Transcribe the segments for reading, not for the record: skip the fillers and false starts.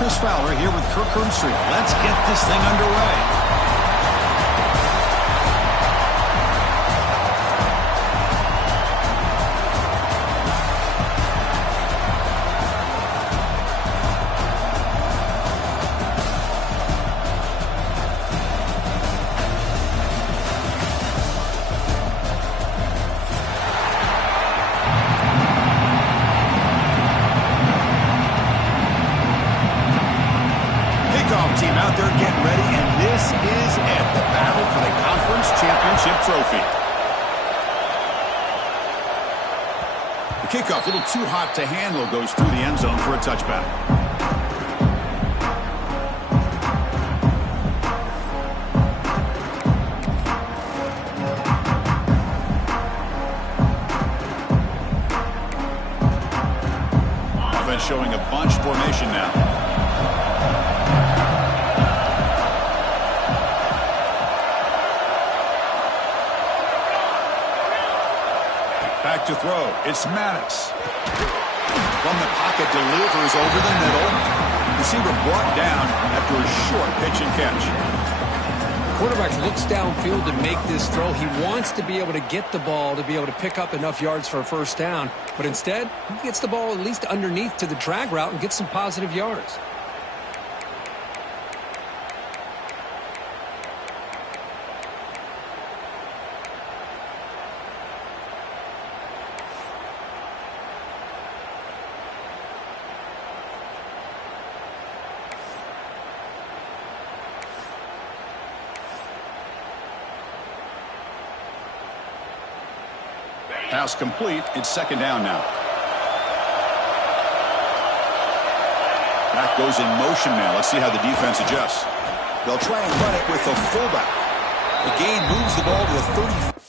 Chris Fowler here with Kirk Herbstreit. Let's get this thing underway. Team out there getting ready, and this is it, the battle for the conference championship trophy. The kickoff, a little too hot to handle, goes through the end zone for a touchback. Offense showing a bunch formation now. Back to throw. It's Maddox. From the pocket, delivers over the middle. Receiver brought down after a short pitch and catch. Quarterback looks downfield to make this throw. He wants to be able to get the ball to be able to pick up enough yards for a first down. But instead, he gets the ball at least underneath to the drag route and gets some positive yards. Pass complete. It's second down now. Back goes in motion now. Let's see how the defense adjusts. They'll try and run it with the fullback. The gain moves the ball to the 30.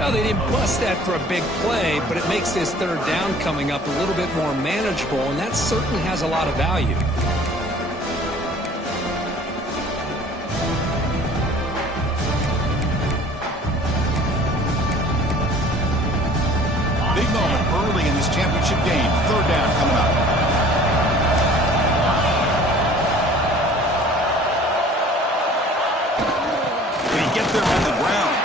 Well, they didn't bust that for a big play, but it makes this third down coming up a little bit more manageable, and that certainly has a lot of value. Big moment early in this championship game. Third down coming up. They get there on the ground.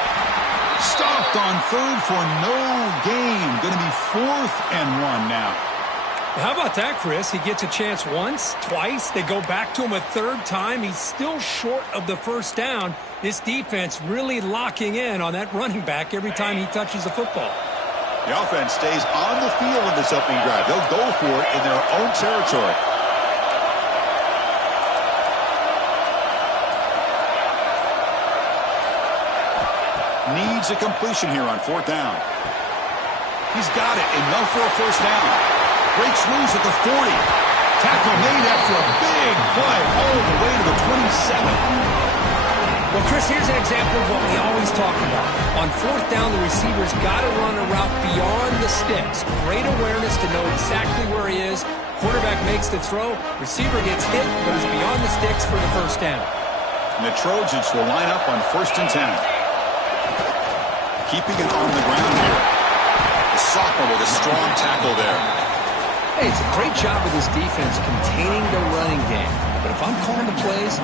Stopped on third for no gain. Going to be 4th and 1 now. How about that, Chris? He gets a chance once, twice. They go back to him a third time. He's still short of the first down. This defense really locking in on that running back every time he touches the football. The offense stays on the field in this opening drive. They'll go for it in their own territory. Needs a completion here on 4th down. He's got it. Enough for a first down. Breaks loose at the 40. Tackle made after a big play all the way to the 27. Well, Chris, here's an example of what we always talk about. On 4th down, the receiver's got to run a route beyond the sticks. Great awareness to know exactly where he is. Quarterback makes the throw. Receiver gets hit, but is beyond the sticks for the first down. And the Trojans will line up on 1st and 10. Keeping it on the ground here. The sophomore with a strong tackle there. Hey, it's a great job of this defense containing the running game. But if I'm calling the plays,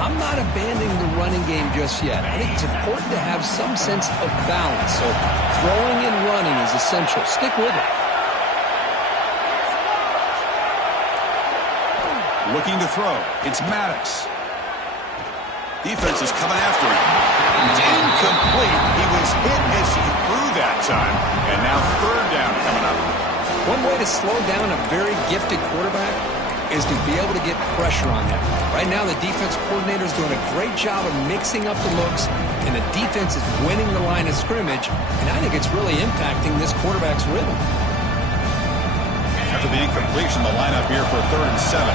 I'm not abandoning the running game just yet. I think it's important to have some sense of balance. So throwing and running is essential. Stick with it. Looking to throw. It's Maddox. Defense is coming after him. It's incomplete. He was hit as he threw that time. And now third down coming up. One way to slow down a very gifted quarterback is to be able to get pressure on him. Right now, the defense coordinator is doing a great job of mixing up the looks, and the defense is winning the line of scrimmage, and I think it's really impacting this quarterback's rhythm. After the incompletion, the lineup here for 3rd and 7.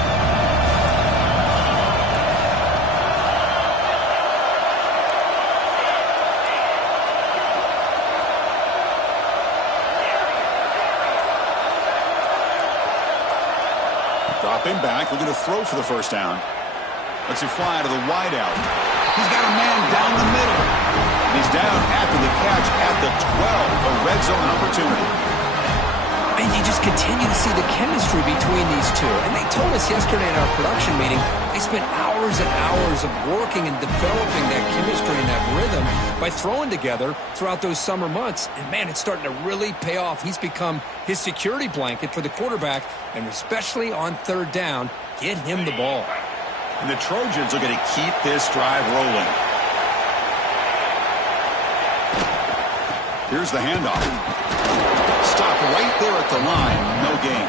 Dropping back, looking to throw for the first down. Lets it fly to the wideout. He's got a man down the middle. And he's down after the catch at the 12. A red zone opportunity. And you just continue to see the chemistry between these two. And they told us yesterday in our production meeting, they spent hours and hours of working and developing that chemistry and that rhythm by throwing together throughout those summer months. And, man, it's starting to really pay off. He's become his security blanket for the quarterback, and especially on 3rd down, get him the ball. And the Trojans are going to keep this drive rolling. Here's the handoff. Stopped right there at the line. No gain.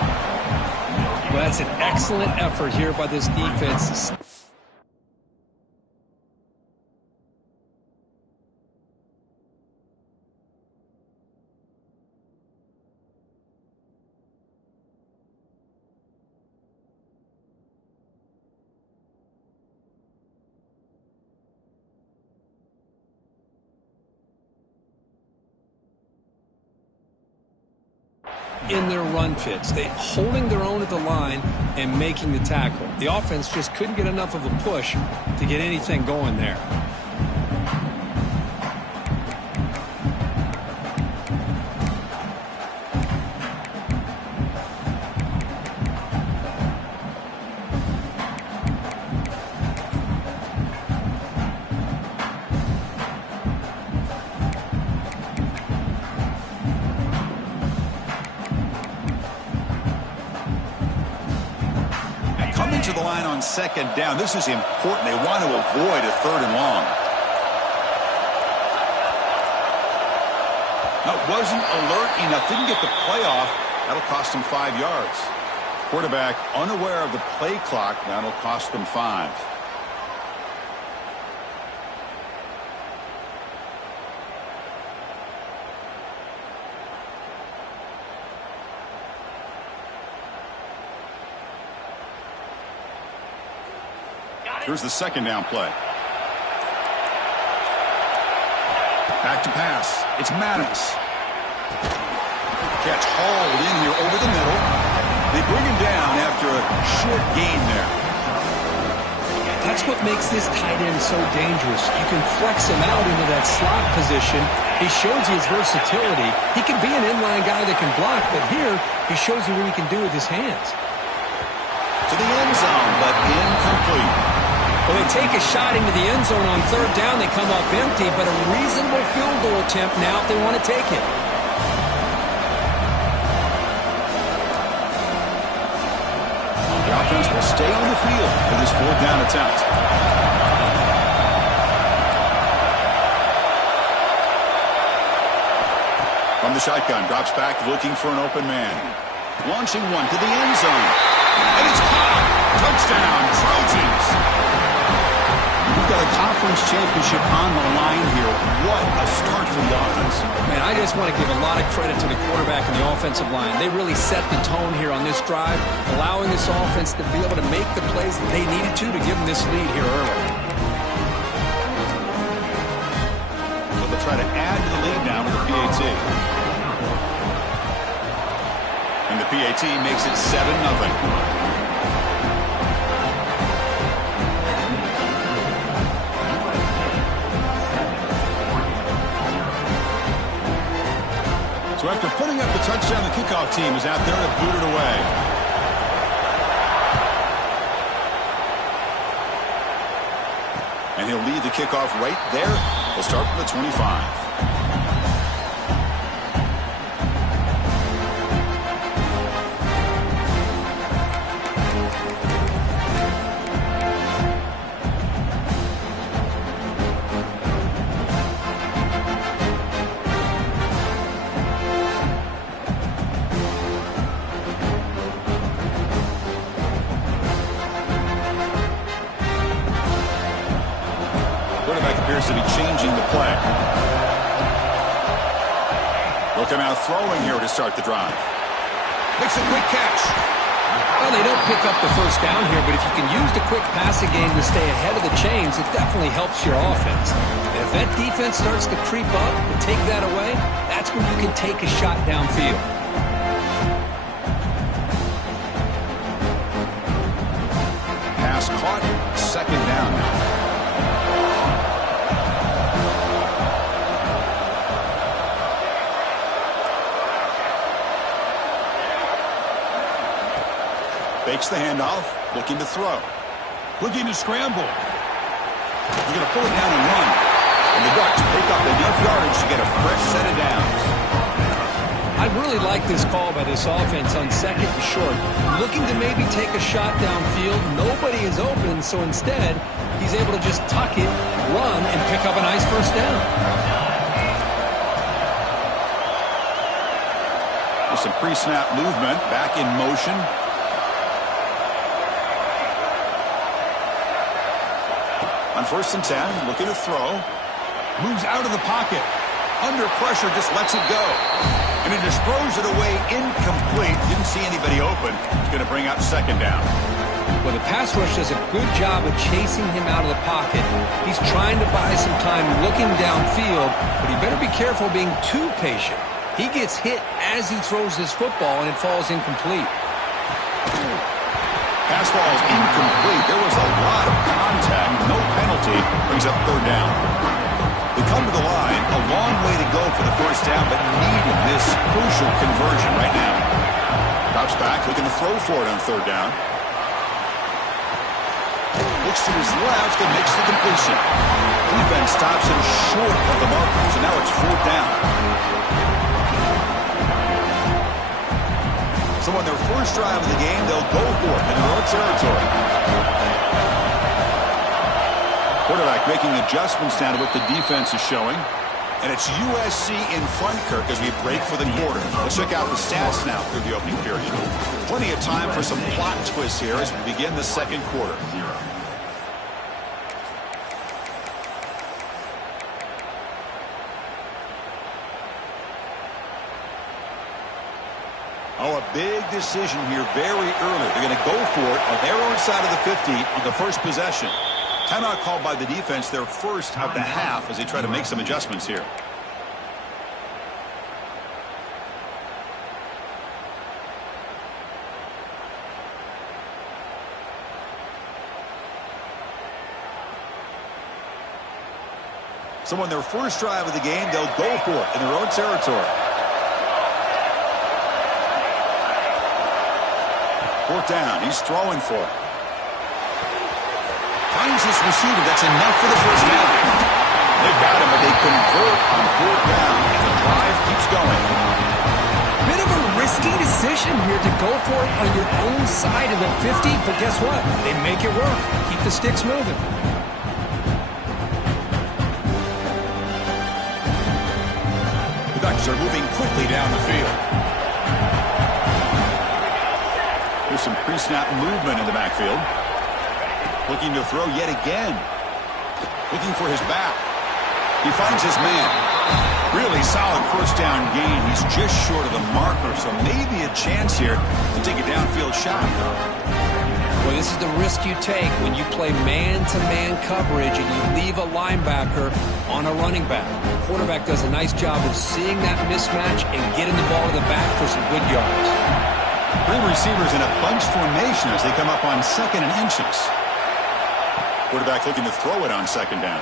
Well, that's an excellent effort here by this defense. In their run fits, they holding their own at the line and making the tackle. The offense just couldn't get enough of a push to get anything going there. To the line on 2nd down. This is important. They want to avoid a 3rd and long. Now, wasn't alert enough. Didn't get the play off. That'll cost him 5 yards. Quarterback unaware of the play clock. That'll cost them 5. Here's the 2nd down play. Back to pass. It's Maddox. Catch hauled in here over the middle. They bring him down after a short gain there. That's what makes this tight end so dangerous. You can flex him out into that slot position. He shows you his versatility. He can be an inline guy that can block, but here he shows you what he can do with his hands. To the end zone, but incomplete. Well, they take a shot into the end zone on 3rd down. They come up empty, but a reasonable field goal attempt now if they want to take it. The offense will stay on the field for this 4th down attempt. From the shotgun, drops back looking for an open man. Launching one to the end zone. And it's caught. Touchdown, Trojans. We've got a conference championship on the line here. What a start for the offense. Man, I just want to give a lot of credit to the quarterback and the offensive line. They really set the tone here on this drive, allowing this offense to be able to make the plays that they needed to give them this lead here early. So they'll try to add to the lead now with the PAT. And the PAT makes it 7-0. So after putting up the touchdown, the kickoff team is out there to boot it away. And he'll lead the kickoff right there. He'll start from the 25. Appears to be changing the play. They'll come out throwing here to start the drive. Makes a quick catch. Well, they don't pick up the first down here, but if you can use the quick passing game to stay ahead of the chains, it definitely helps your offense. And if that defense starts to creep up and take that away, that's when you can take a shot downfield. Pass caught. Second down now. Fakes the handoff, looking to throw. Looking to scramble. He's going to pull it down and run. And the Ducks pick up enough yardage to get a fresh set of downs. I really like this call by this offense on second and short. Looking to maybe take a shot downfield. Nobody is open, so instead, he's able to just tuck it, run, and pick up a nice first down. With some pre-snap movement, back in motion. On 1st and 10, looking to throw. Moves out of the pocket. Under pressure, just lets it go. And he just throws it away incomplete. Didn't see anybody open. He's going to bring up second down. Well, the pass rush does a good job of chasing him out of the pocket. He's trying to buy some time looking downfield, but he better be careful being too patient. He gets hit as he throws this football, and it falls incomplete. Pass falls incomplete. There was a lot of contact. No penalty. Brings up third down. They come to the line. A long way to go for the first down, but needing this crucial conversion right now. Drops back, looking to throw for it on third down. Looks to his left and makes the completion. Defense stops him short of the marker, so now it's fourth down. So on their first drive of the game, they'll go for it in their own territory. Quarterback making adjustments down to what the defense is showing. And it's USC in front, Kirk, as we break for the quarter. Let's check out the stats now through the opening period. Plenty of time for some plot twists here as we begin the second quarter. Oh, a big decision here very early. They're going to go for it on their own side of the 50 on the first possession. Timeout called by the defense, their first of the half as they try to make some adjustments here. So on their first drive of the game, they'll go for it in their own territory. Fourth down. He's throwing for it. Finds his receiver. That's enough for the first down. They've got him, but they convert on fourth down. And the drive keeps going. Bit of a risky decision here to go for it on your own side of the 50, but guess what? They make it work. Keep the sticks moving. The Ducks are moving quickly down the field. There's some pre-snap movement in the backfield. Looking to throw yet again. Looking for his back. He finds his man. Really solid first down gain. He's just short of the marker, so maybe a chance here to take a downfield shot. Well, this is the risk you take when you play man-to-man coverage and you leave a linebacker on a running back. The quarterback does a nice job of seeing that mismatch and getting the ball to the back for some good yards. Three receivers in a bunch formation as they come up on second and inches. Quarterback looking to throw it on second down.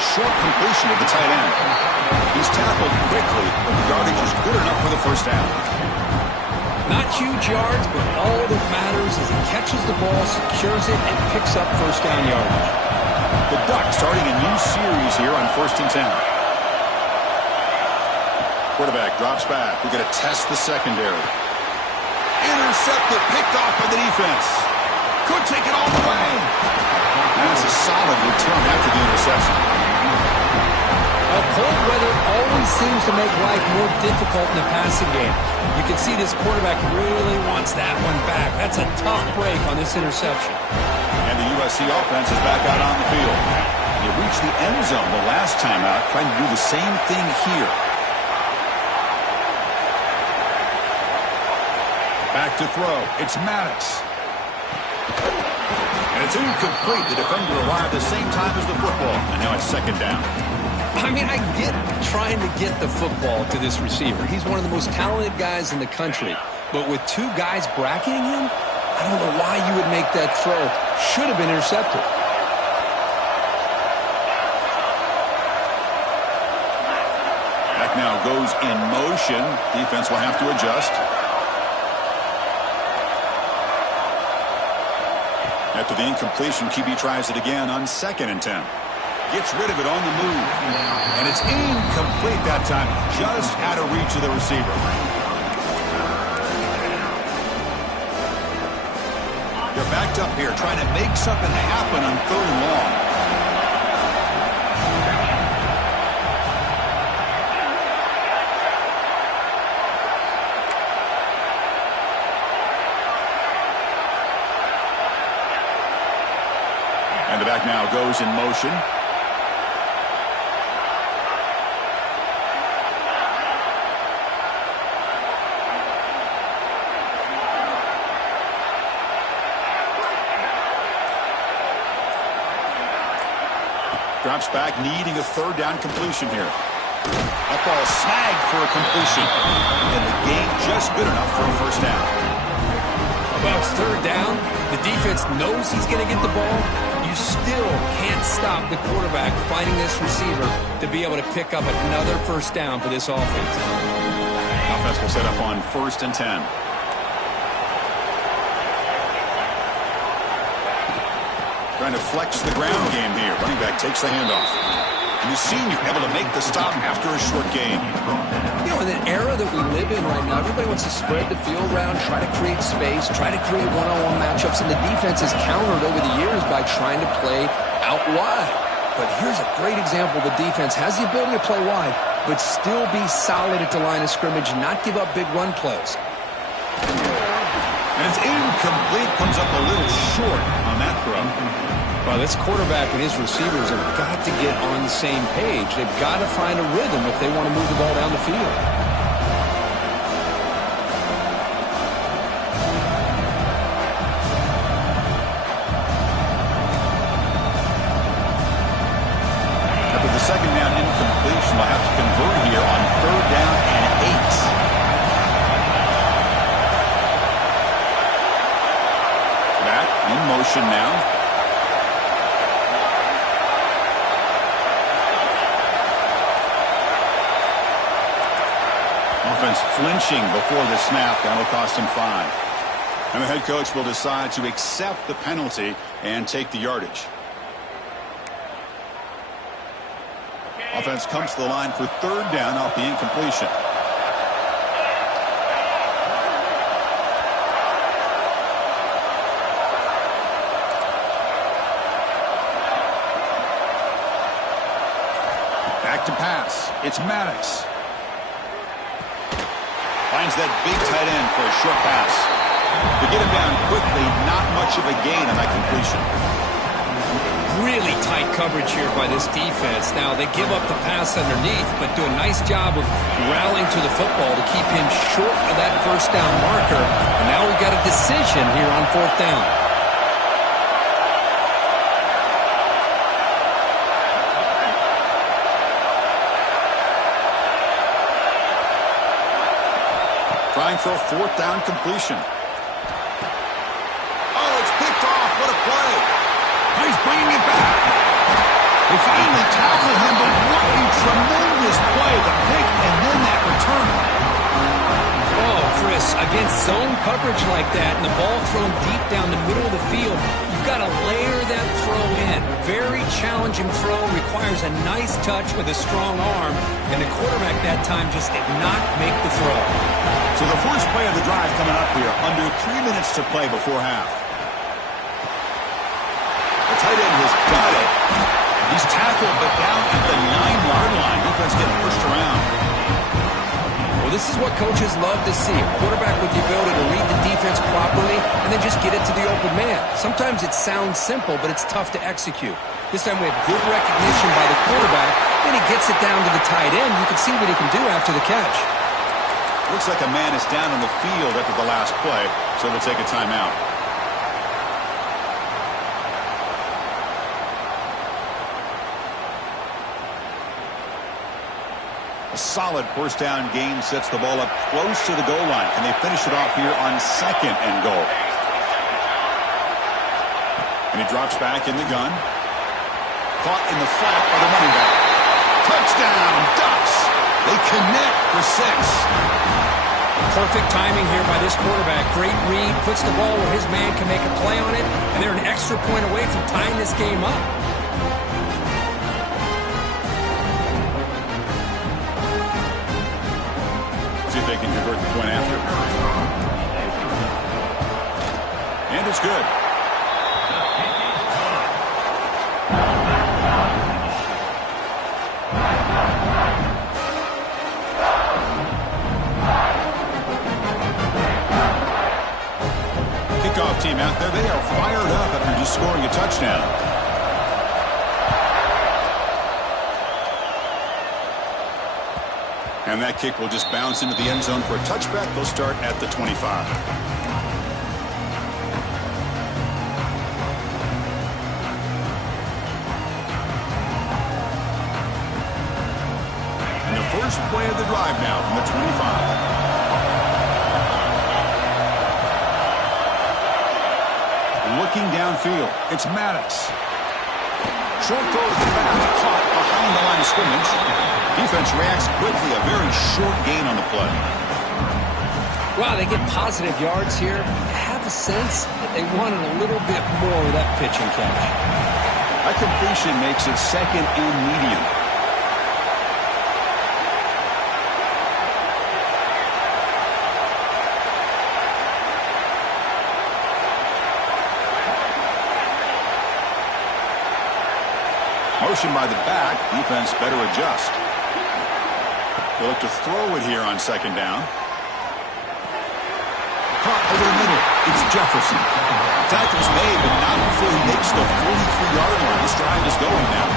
A short completion to the tight end. He's tackled quickly, but the yardage is good enough for the first down. Not huge yards, but all that matters is he catches the ball, secures it, and picks up first down yardage. The Ducks starting a new series here on 1st and 10. Quarterback drops back. We're going to test the secondary. Intercepted, picked off by the defense. Could take it all the way. That's a solid return after the interception. Well, cold weather always seems to make life more difficult in the passing game. You can see this quarterback really wants that one back. That's a tough break on this interception. And the USC offense is back out on the field. They reached the end zone the last time out, trying to do the same thing here. Back to throw. It's Maddox. And it's incomplete. The defender arrived the same time as the football. And now it's 2nd down. I mean, I get trying to get the football to this receiver. He's one of the most talented guys in the country. But with 2 guys bracketing him, I don't know why you would make that throw. Should have been intercepted. Back now goes in motion. Defense will have to adjust. After the incompletion, QB tries it again on 2nd and 10. Gets rid of it on the move. And it's incomplete that time. Just out of reach of the receiver. They're backed up here trying to make something happen on 3rd and long. And the back now goes in motion. Drops back, needing a 3rd down completion here. That ball snagged for a completion. And the game just good enough for a first down. Well, it's 3rd down. The defense knows he's going to get the ball. You still can't stop the quarterback finding this receiver to be able to pick up another first down for this offense. Offense will set up on 1st and 10. Trying to flex the ground game here. Running back takes the handoff. And the senior able to make the stop after a short gain. You know, in an era that we live in right now, everybody wants to spread the field around, try to create space, try to create one-on-one matchups, and the defense has countered over the years by trying to play out wide. But here's a great example. The defense has the ability to play wide, but still be solid at the line of scrimmage, not give up big run plays. And it's incomplete. Comes up a little short on that throw. Well, this quarterback and his receivers have got to get on the same page. They've got to find a rhythm if they want to move the ball down the field. After the 2nd down incompletion, they'll have to convert here on 3rd down and 8. Back in motion now. Offense flinching before the snap. That'll cost him 5. And the head coach will decide to accept the penalty and take the yardage. Offense comes to the line for 3rd down off the incompletion. Back to pass. It's Maddox. Finds that big tight end for a short pass. To get him down quickly, not much of a gain on that completion. Really tight coverage here by this defense. Now, they give up the pass underneath, but do a nice job of rallying to the football to keep him short of that first down marker. And now we've got a decision here on 4th down. Trying for a 4th down completion. Oh, it's picked off. What a play. He's bringing it back. They finally tackle him, but what a tremendous play. The pick and then that return. Oh, Chris, against zone coverage like that and the ball thrown deep down the middle of the field, you've got to layer that throw in. Very challenging throw, requires a nice touch with a strong arm, and the quarterback that time just did not make the throw. So the first play of the drive coming up here, under 3 minutes to play before half. The tight end has got it. He's tackled, but down at the 9-yard line. Defense getting pushed around. Well, this is what coaches love to see. A quarterback with the ability to read the defense properly and then just get it to the open man. Sometimes it sounds simple, but it's tough to execute. This time we have good recognition by the quarterback, and he gets it down to the tight end. You can see what he can do after the catch. Looks like a man is down on the field after the last play, so they'll take a timeout. A solid first down gain sets the ball up close to the goal line. Can they finish it off here on 2nd and goal? And he drops back in the gun. Caught in the flat by the running back. Touchdown, Ducks! They connect for 6. Perfect timing here by this quarterback. Great read, puts the ball where his man can make a play on it, and they're an extra point away from tying this game up. See if they can convert the point after. And it's good. Kickoff team out there. They are fired up after just scoring a touchdown. And that kick will just bounce into the end zone for a touchback. They'll start at the 25. And the first play of the drive now from the 25. Looking downfield, it's Maddox. Short throw to the back, caught behind the line of scrimmage. Defense reacts quickly, a very short gain on the play. Wow, they get positive yards here. I have a sense that they wanted a little bit more with that pitch and catch. That completion makes it 2nd and medium. Motion by the back. Defense better adjust. They'll look to throw it here on 2nd down. Caught over the middle. It's Jefferson. Tackle's made, but not before he makes the 43-yard line. This drive is going now.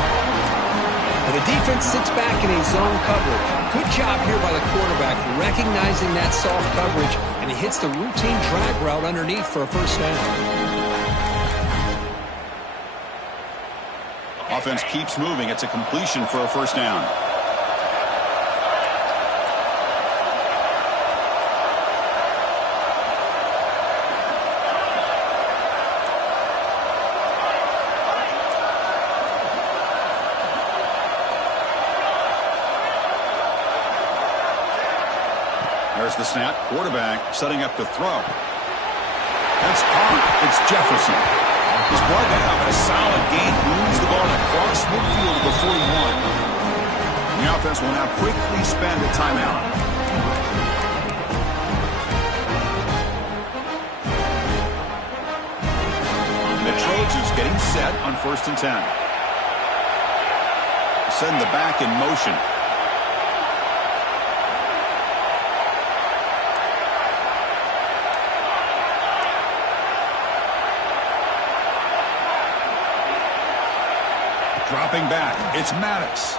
And the defense sits back in a zone coverage. Good job here by the quarterback, recognizing that soft coverage, and he hits the routine drag route underneath for a first down. Offense keeps moving. It's a completion for a first down. There's the snap. Quarterback setting up to throw. That's caught. It's Jefferson. He's brought down, but a solid gain moves the ball across midfield to the 41. The offense will now quickly spend a timeout. The Trojans getting set on 1st and 10. Send the back in motion. Dropping back, it's Maddox.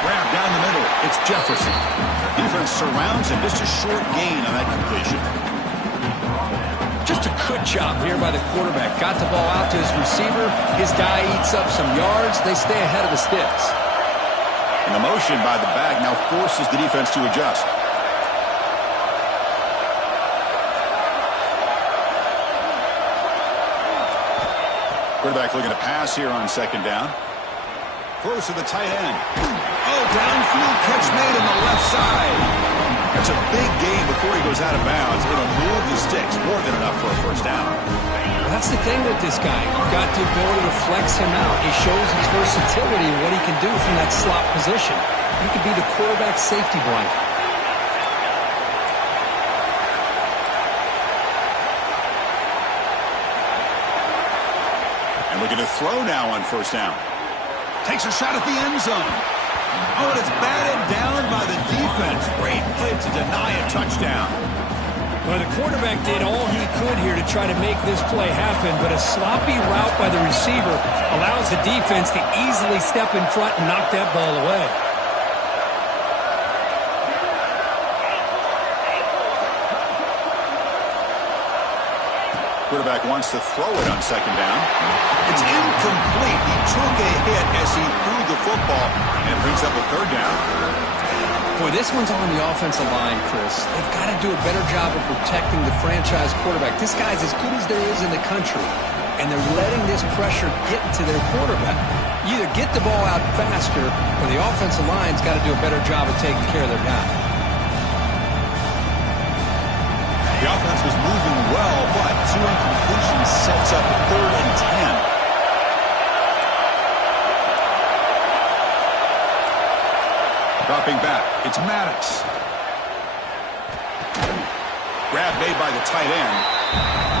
Grab down the middle, it's Jefferson. Defense surrounds him, just a short gain on that completion. Just a good job here by the quarterback. Got the ball out to his receiver. His guy eats up some yards. They stay ahead of the sticks. And the motion by the back now forces the defense to adjust. Quarterback looking to pass here on second down. Throws to the tight end. Oh, downfield catch made on the left side. That's a big gain before he goes out of bounds. It'll move the sticks, more than enough for a first down. Well, that's the thing with this guy. You've got the ability to flex him out. He shows his versatility and what he can do from that slot position. He could be the quarterback safety blanket. And looking to throw now on first down. Takes a shot at the end zone. Oh, and it's batted down by the defense. Great play to deny a touchdown. Well, the quarterback did all he could here to try to make this play happen, but a sloppy route by the receiver allows the defense to easily step in front and knock that ball away. Quarterback wants to throw it on second down. It's incomplete. He took a hit as he threw the football and brings up a third down. Boy, this one's on the offensive line, Chris. They've got to do a better job of protecting the franchise quarterback. This guy's as good as there is in the country, and they're letting this pressure get to their quarterback. You either get the ball out faster, or the offensive line's got to do a better job of taking care of their guy. The offense was moving well, but two incompletions sets up a 3rd and 10. Dropping back, it's Maddox. Grab made by the tight end.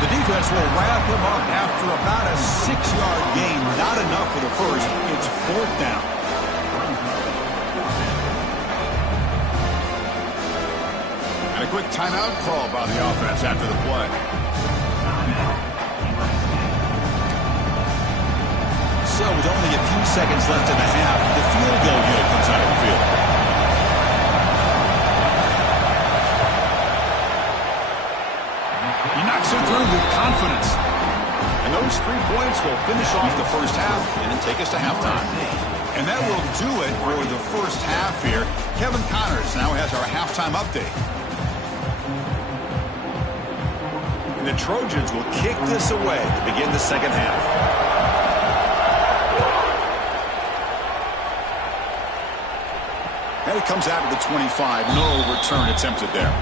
The defense will wrap him up after about a 6-yard gain. Not enough for the first. It's 4th down. And a quick timeout call by the offense after the play. So with only a few seconds left in the half, the field goal unit comes out of the field. He knocks it through with confidence. And those 3 points will finish off the first half and take us to halftime. And that will do it for the first half here. Kevin Connors now has our halftime update. And the Trojans will kick this away to begin the second half. And it comes out of the 25. No return attempted there.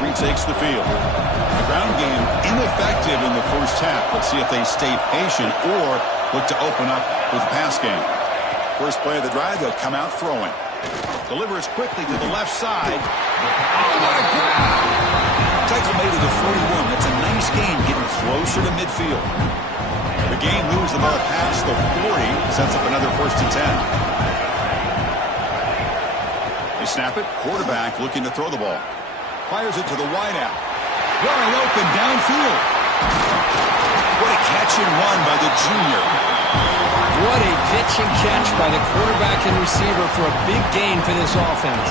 Retakes the field. The ground game ineffective in the first half. Let's see if they stay patient or look to open up with the pass game. First play of the drive, they'll come out throwing. Delivers quickly to the left side. Oh, what a grab! Tackle made to the 41. That's a nice gain, getting closer to midfield. The game moves the ball past the 40, sets up another 1st and 10. They snap it. Quarterback looking to throw the ball. Fires it to the wideout. Wide open downfield. What a catch and run by the junior. What a pitch and catch by the quarterback and receiver for a big gain for this offense.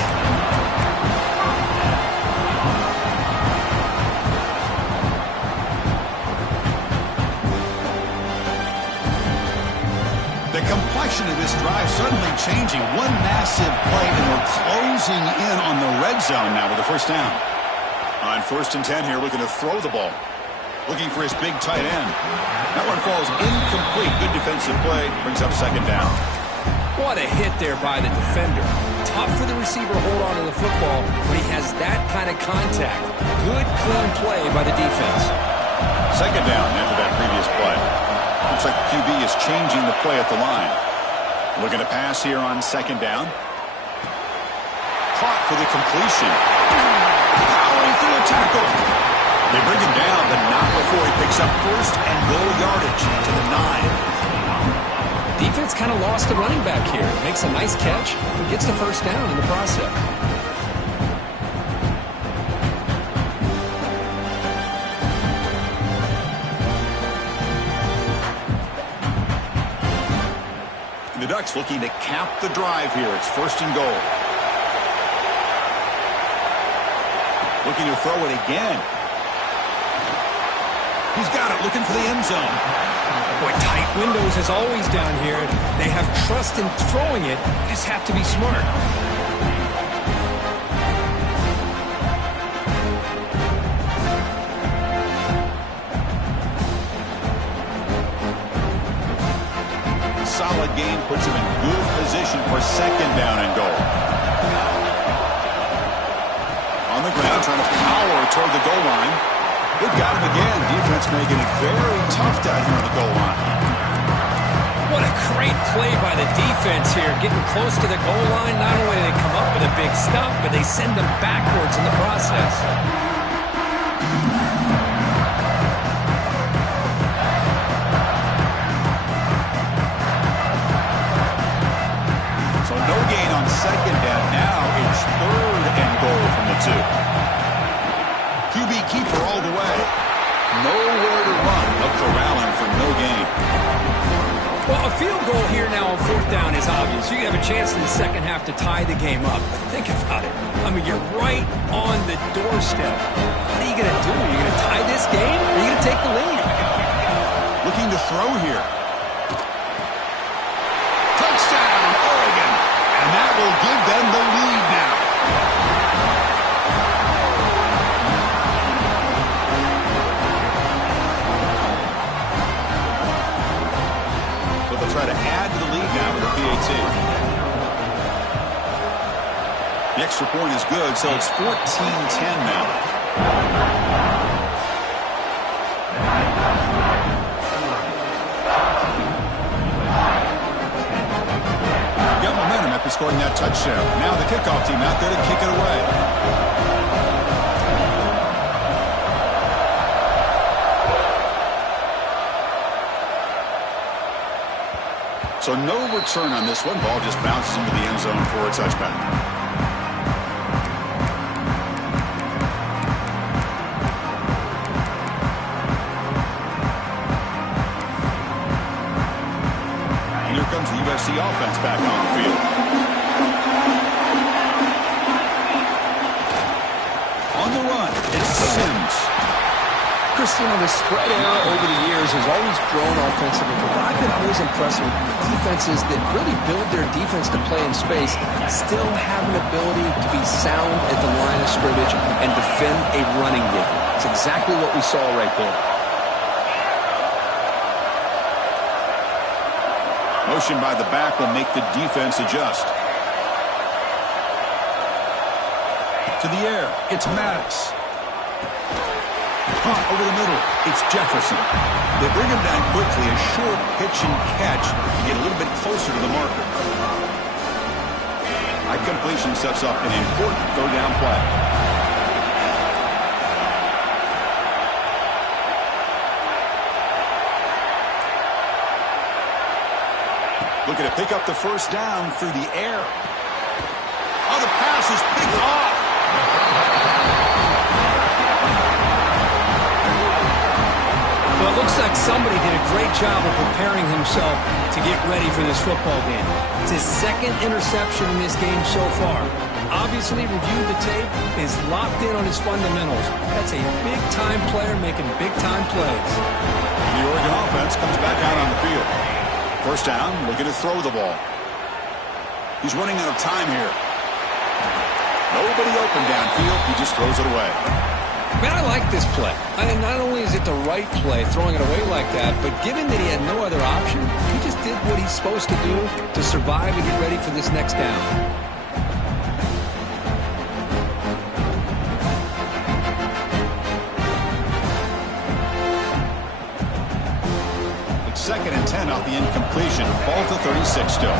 The complexion of this drive suddenly changing. One massive play, and we're closing in on the red zone now with the first down. On 1st and 10 here, looking to throw the ball. Looking for his big tight end. That one falls incomplete. Good defensive play. Brings up second down. What a hit there by the defender. Tough for the receiver to hold on to the football when he has that kind of contact. Good, clean play by the defense. Second down after that previous play. Looks like the QB is changing the play at the line. Looking to pass here on second down. Caught for the completion. Powering through a tackle. They bring him down, but not before he picks up 1st and goal yardage to the 9. Defense kind of lost the running back here. Makes a nice catch and gets the first down in the process. The Ducks looking to cap the drive here. It's 1st and goal. Looking to throw it again. He's got it, looking for the end zone. Boy, tight windows as always down here. They have trust in throwing it. Just have to be smart. Solid game puts him in good position for 2nd down and goal. On the ground, trying to power toward the goal line. They've got him again. Defense making it very tough down here on the goal line. What a great play by the defense here. Getting close to the goal line. Not only do they come up with a big stop, but they send them backwards in the process. So no gain on 2nd down. Now it's 3rd and goal from the 2. QB keeper all the way. Nowhere to run. Up corralling for no gain. Well, a field goal here now on 4th down is obvious. You have a chance in the second half to tie the game up. But think about it. I mean, you're right on the doorstep. What are you going to do? Are you going to tie this game? Or are you going to take the lead? Looking to throw here. Touchdown, Oregon. And that will give them the lead now. Try to add to the lead now with a PAT. The extra point is good, so it's 14-10 now. Got momentum after scoring that touchdown. Now the kickoff team out there to kick it away. So no return on this one. Ball just bounces into the end zone for a touchback. And here comes the USC offense back on the field. On the run, it's Sims. Christian, the spread era over the years has always grown offensively, but I've been always impressed with defenses that really build their defense to play in space, still have an ability to be sound at the line of scrimmage and defend a running game. It's exactly what we saw right there. Motion by the back will make the defense adjust. To the air, it's Maddox. Caught over the middle, it's Jefferson. They bring him down quickly, a short pitch and catch to get a little bit closer to the marker. High completion sets up an important 3rd down play. Looking to pick up the 1st down through the air. Oh, the pass is picked off. Well, it looks like somebody did a great job of preparing himself to get ready for this football game. It's his 2nd interception in this game so far. Obviously reviewed the tape, is locked in on his fundamentals. That's a big-time player making big-time plays. The Oregon offense comes back out on the field. 1st down, looking to throw the ball. He's running out of time here. Nobody open downfield, he just throws it away. Man, I like this play. I mean, not only is it the right play, throwing it away like that, but given that he had no other option, he just did what he's supposed to do to survive and get ready for this next down. It's 2nd and 10 off the incompletion. Ball to 36 still.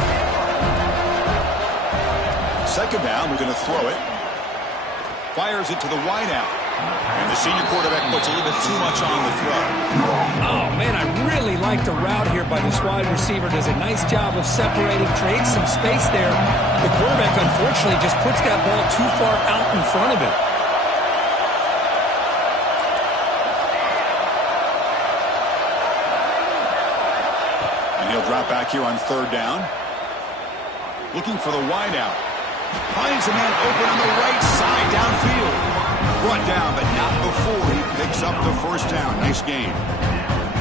2nd down, we're going to throw it. Fires it to the wideout. And the senior quarterback puts a little bit too much on the throw. Oh, man, I really like the route here by this wide receiver. Does a nice job of separating, creates some space there. The quarterback, unfortunately, just puts that ball too far out in front of him. And he'll drop back here on 3rd down. Looking for the wideout. Finds a man open on the right side downfield. Brought down, but not before he picks up the first down. Nice game.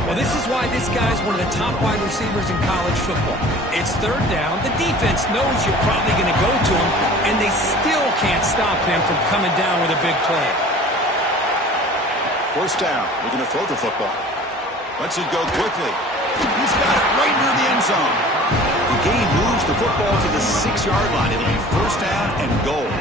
Well, this is why this guy's one of the top wide receivers in college football. It's third down. The defense knows you're probably going to go to him, and they still can't stop him from coming down with a big play. First down. Looking to throw the football. Lets it go quickly. He's got it right near the end zone. The game moves the football to the 6-yard line. It'll be first down and goal.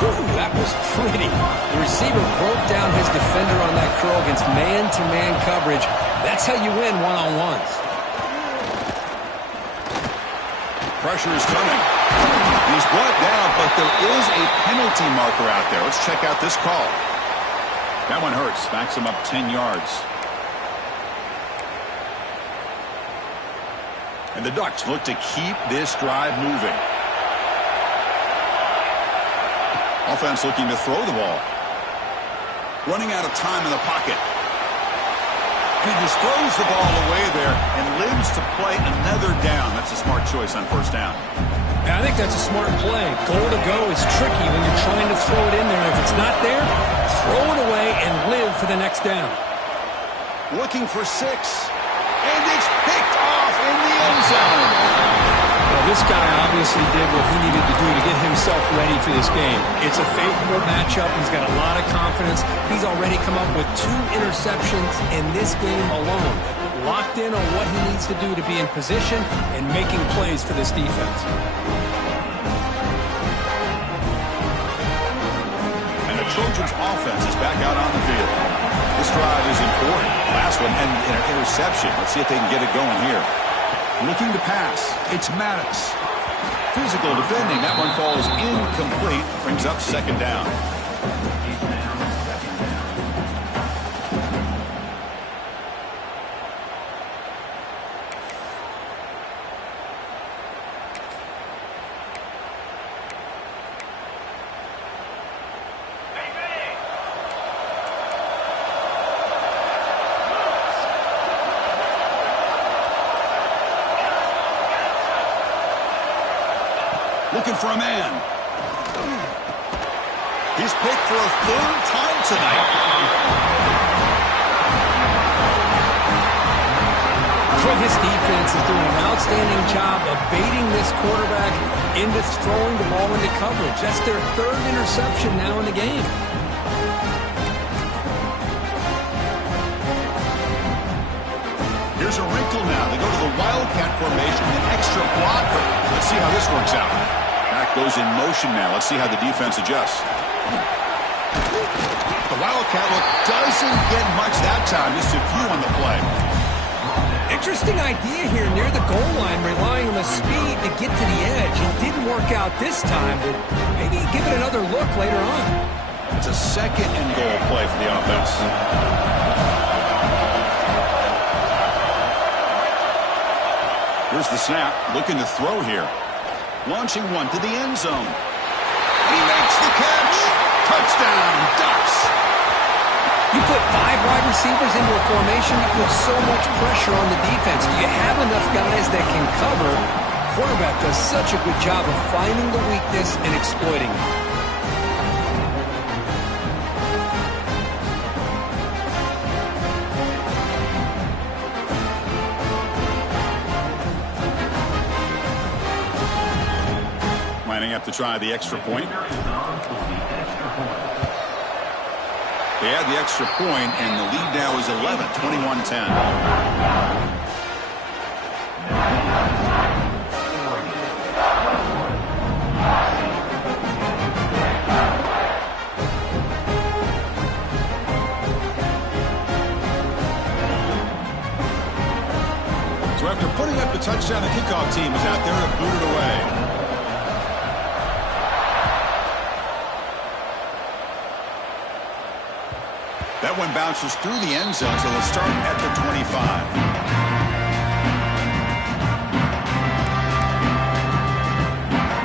Whew, that was pretty. The receiver broke down his defender on that curl against man-to-man coverage. That's how you win one-on-ones. Pressure is coming. He's brought down, but there is a penalty marker out there. Let's check out this call. That one hurts. Backs him up 10 yards. And the Ducks look to keep this drive moving. Offense looking to throw the ball. Running out of time in the pocket. And he just throws the ball away there and lives to play another down. That's a smart choice on first down. Yeah, I think that's a smart play. Goal to go is tricky when you're trying to throw it in there. If it's not there, throw it away and live for the next down. Looking for 6. And it's picked off in the end zone. Well, this guy obviously did what he needed to do to get himself ready for this game. It's a favorable matchup. He's got a lot of confidence. He's already come up with 2 interceptions in this game alone. Locked in on what he needs to do to be in position and making plays for this defense. And the Trojans' offense is back out on the field. This drive is important. Last one and an interception. Let's see if they can get it going here. Looking to pass. It's Maddox. Physical defending. That one falls incomplete. Brings up second down. Looking for a man. He's picked for a 3rd time tonight. Well, this defense is doing an outstanding job of baiting this quarterback into throwing the ball into coverage. That's their 3rd interception now in the game. Here's a wrinkle now. They go to the Wildcat formation, an extra blocker. Let's see how this works out. Back goes in motion now. Let's see how the defense adjusts. The Wildcat look doesn't get much that time. Just a few on the play. Interesting idea here near the goal line, relying on the speed to get to the edge. It didn't work out this time, but maybe give it another look later on. It's a 2nd and goal play for the offense. Here's the snap. Looking to throw here. Launching one to the end zone. He makes the catch. Touchdown, Ducks. You put 5 wide receivers into a formation, you put so much pressure on the defense. Do you have enough guys that can cover? Quarterback does such a good job of finding the weakness and exploiting it. Lining up to try the extra point. They had the extra point, and the lead now is 11, 21-10. So after putting up the touchdown, the kickoff team is out there to boot it away. That one bounces through the end zone, so they'll start at the 25.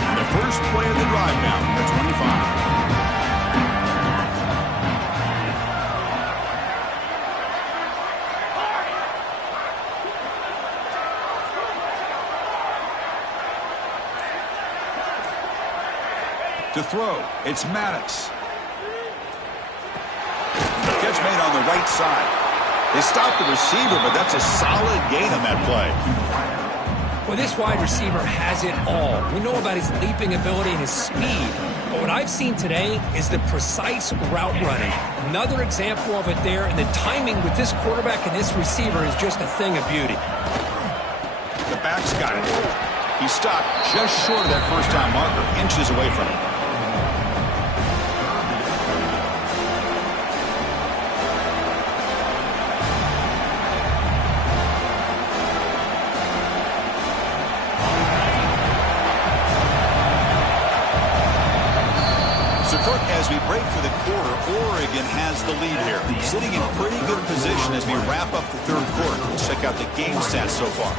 And the first play of the drive now from the 25. To throw, it's Maddox. Catch made on the right side. They stopped the receiver, but that's a solid gain on that play. Well, this wide receiver has it all. We know about his leaping ability and his speed. But what I've seen today is the precise route running. Another example of it there, and the timing with this quarterback and this receiver is just a thing of beauty. The back's got it. He stopped just short of that first-down marker, inches away from it. As we break for the quarter, Oregon has the lead here. Sitting in pretty good position as we wrap up the third quarter. Let's check out the game stats so far.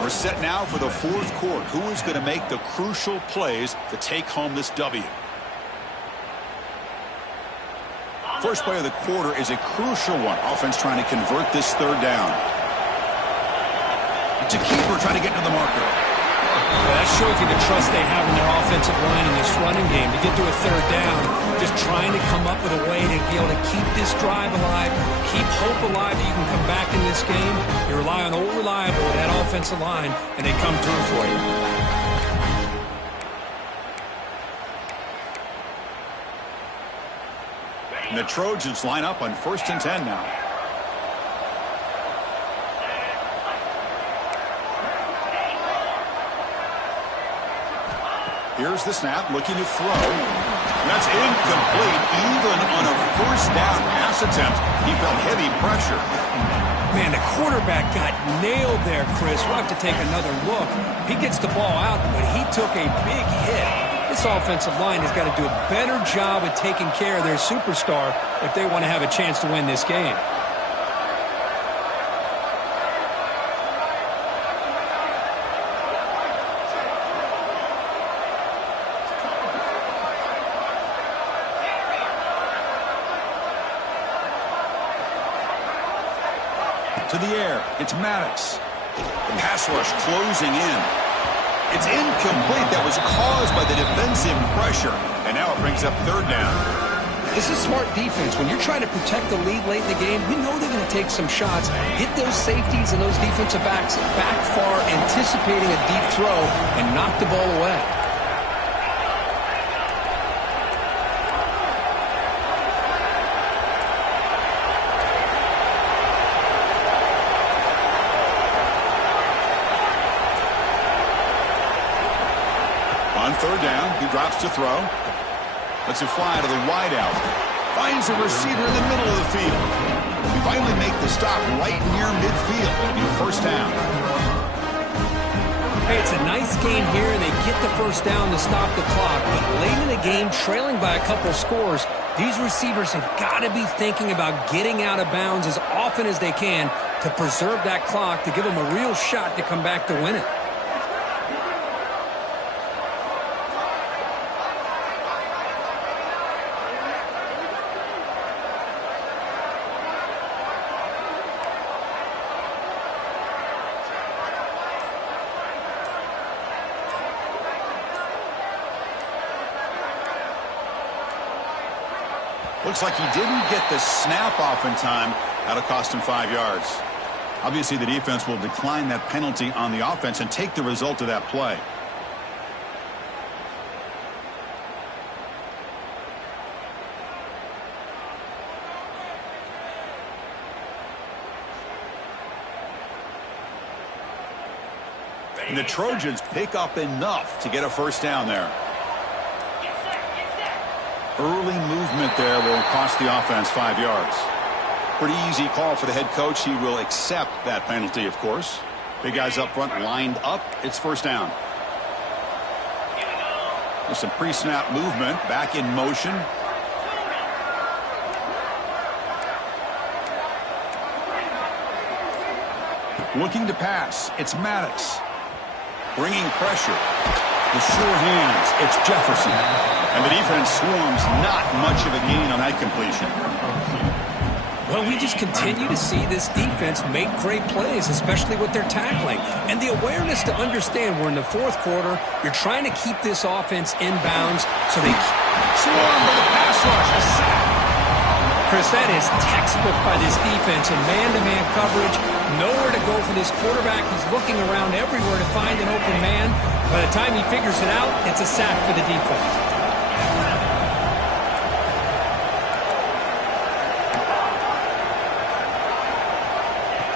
We're set now for the fourth quarter. Who is going to make the crucial plays to take home this W? First play of the quarter is a crucial one. Offense trying to convert this third down. It's a keeper trying to get to the marker. Well, that shows you the trust they have in their offensive line in this running game. To get to a third down, just trying to come up with a way to be able to keep this drive alive, keep hope alive that you can come back in this game. You rely on old reliable with that offensive line, and they come through for you. And the Trojans line up on 1st and 10 now. Here's the snap, looking to throw. That's incomplete, even on a first down pass attempt. He felt heavy pressure. Man, the quarterback got nailed there, Chris. We'll have to take another look. He gets the ball out, but he took a big hit. This offensive line has got to do a better job of taking care of their superstar if they want to have a chance to win this game. To the air, it's Maddox. The pass rush closing in. It's incomplete. That was caused by the defensive pressure. And now it brings up third down. This is smart defense. When you're trying to protect the lead late in the game, we know they're going to take some shots. Get those safeties and those defensive backs back far, anticipating a deep throw, and knock the ball away. On third down, he drops to throw. Lets it fly to the wideout. Finds a receiver in the middle of the field. We finally make the stop right near midfield. It'll be first down. Hey, it's a nice game here, and they get the first down to stop the clock. But late in the game, trailing by a couple scores, these receivers have got to be thinking about getting out of bounds as often as they can to preserve that clock, to give them a real shot to come back to win it. Looks like he didn't get the snap off in time. That'll cost him 5 yards. Obviously, the defense will decline that penalty on the offense and take the result of that play. And the Trojans pick up enough to get a first down there. Early movement there will cost the offense 5 yards. Pretty easy call for the head coach. He will accept that penalty, of course. Big guys up front lined up. It's first down. There's some pre-snap movement. Back in motion. Looking to pass. It's Maddox. Bringing pressure. The sure hands. It's Jefferson. And the defense swarms, not much of a gain on that completion. Well, we just continue to see this defense make great plays, especially with their tackling. And the awareness to understand we're in the fourth quarter, you're trying to keep this offense in bounds so they swarmed by the pass rush. A sack. Chris, that is textbook by this defense in man-to-man coverage. Nowhere to go for this quarterback. He's looking around everywhere to find an open man. By the time he figures it out, it's a sack for the defense.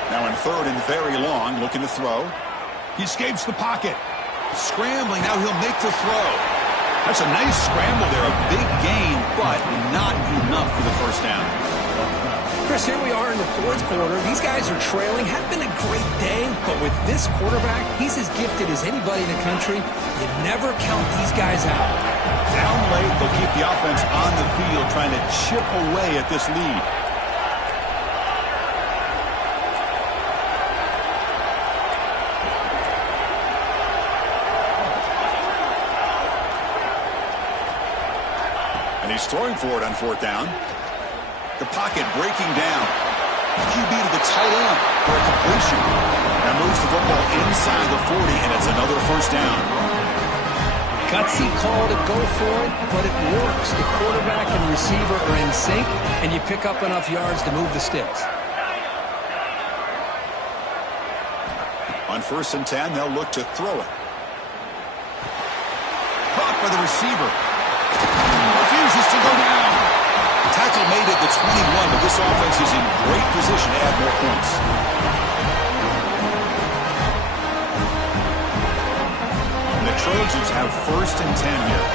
Now in third and very long, looking to throw. He escapes the pocket. Scrambling, now he'll make the throw. That's a nice scramble there, a big gain, but not enough for the first down. Chris, here we are in the fourth quarter. These guys are trailing. Had been a great day, but with this quarterback, he's as gifted as anybody in the country. You never count these guys out. Down late, they'll keep the offense on the field, trying to chip away at this lead. And he's throwing for it on fourth down. The pocket breaking down. QB to the tight end for a completion. Now moves the football inside the 40, and it's another first down. Gutsy call to go for it, but it works. The quarterback and receiver are in sync, and you pick up enough yards to move the sticks. On 1st and 10, they'll look to throw it. Caught by the receiver. Refuses to go down. Tackle made at the 21, but this offense is in great position to add more points. And the Trojans have 1st and 10 here.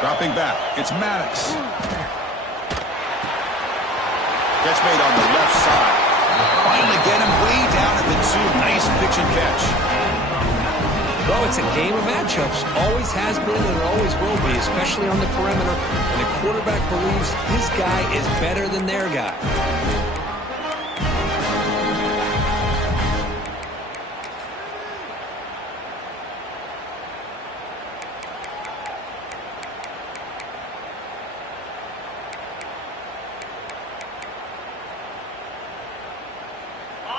Dropping back, it's Maddox. Catch made on the left side. Finally get him way down at the 2. Nice pitch and catch. Well, it's a game of matchups. Always has been and it always will be, especially on the perimeter. And the quarterback believes his guy is better than their guy.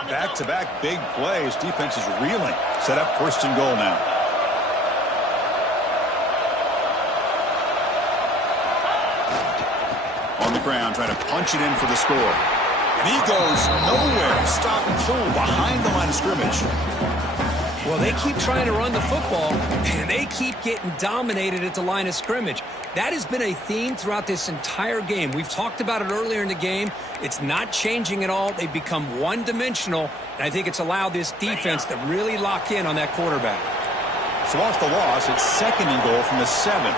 Back-to-back big plays. Defense is reeling. Set up 1st and goal now. On the ground, trying to punch it in for the score. And he goes nowhere. Stop and pull behind the line of scrimmage. Well, they keep trying to run the football, and they keep getting dominated at the line of scrimmage. That has been a theme throughout this entire game. We've talked about it earlier in the game. It's not changing at all. They've become one-dimensional, and I think it's allowed this defense to really lock in on that quarterback. So off the loss, it's 2nd and goal from the 7.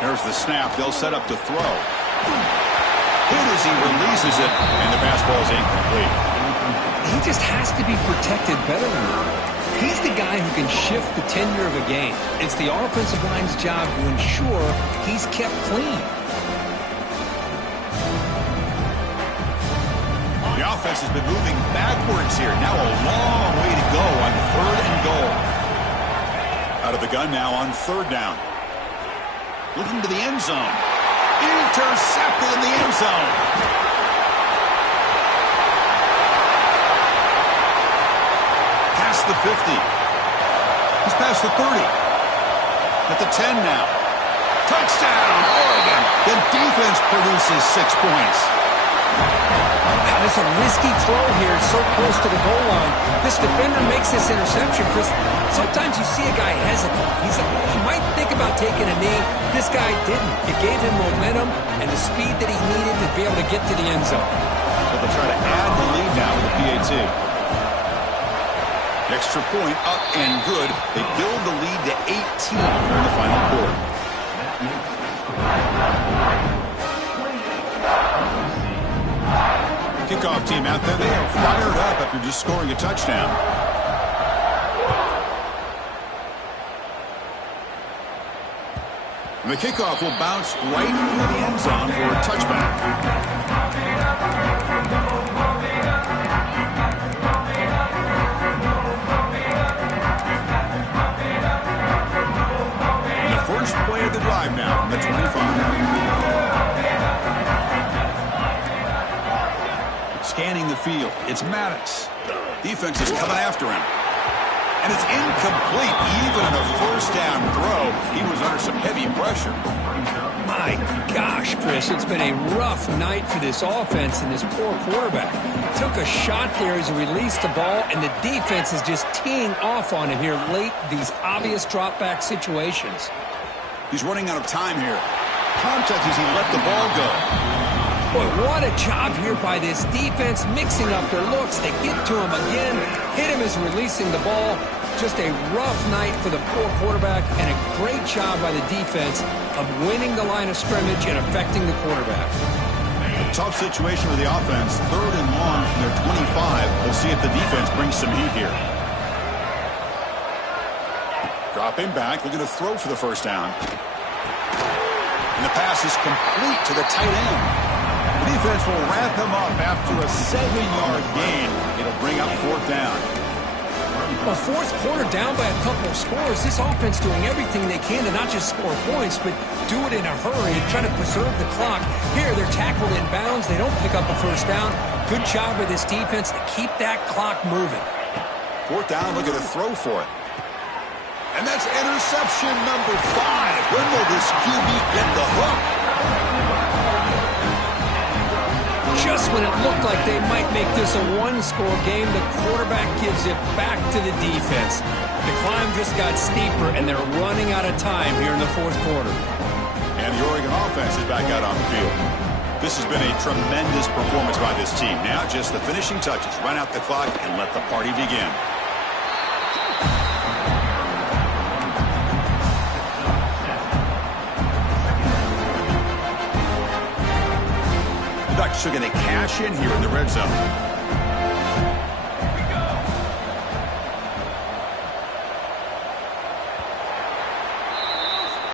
There's the snap. They'll set up to throw. Hit as he releases it, and the pass ball is incomplete. He just has to be protected better than that. He's the guy who can shift the tenure of a game. It's the offensive line's job to ensure he's kept clean. The offense has been moving backwards here. Now a long way to go on 3rd and goal. Out of the gun now on 3rd down. Looking to the end zone. Intercepted in the end zone. Past the 50. He's past the 30. At the 10 now. Touchdown, Oregon. The defense produces 6 points. God, it's a risky throw here, so close to the goal line. This defender makes this interception, Chris. Sometimes you see a guy hesitant. He might think about taking a knee. This guy didn't. It gave him momentum and the speed that he needed to be able to get to the end zone. But they'll try to add the lead now with the PAT. Extra point up and good. They build the lead to 18 here in the final quarter. Kickoff team out there. They are fired up after just scoring a touchdown. And the kickoff will bounce right through the end zone for a touchback. the 25. Scanning the field, it's Maddox. Defense is coming after him. And it's incomplete. Even in a first down throw, he was under some heavy pressure. My gosh, Chris, it's been a rough night for this offense and this poor quarterback. Took a shot there as he released the ball, and the defense is just teeing off on him here late, these obvious drop-back situations. He's running out of time here. Contact as he let the ball go. Boy, what a job here by this defense, mixing up their looks. They get to him again, hit him as releasing the ball. Just a rough night for the poor quarterback, and a great job by the defense of winning the line of scrimmage and affecting the quarterback. Tough situation for the offense. 3rd and long from their 25. We'll see if the defense brings some heat here. Dropping back, looking to throw for the first down. And the pass is complete to the tight end. The defense will wrap him up after a 7-yard gain. It'll bring up 4th down. Well, 4th quarter down by a couple of scores. This offense doing everything they can to not just score points, but do it in a hurry and try to preserve the clock. Here, they're tackled in bounds. They don't pick up a first down. Good job by this defense to keep that clock moving. 4th down, look at a throw for it. And that's interception number 5. When will this QB get the hook? Just when it looked like they might make this a one-score game, the quarterback gives it back to the defense. The climb just got steeper, and they're running out of time here in the 4th quarter. And the Oregon offense is back out on the field. This has been a tremendous performance by this team. Now just the finishing touches. Run out the clock and let the party begin. The Ducks are going to cash in here in the red zone.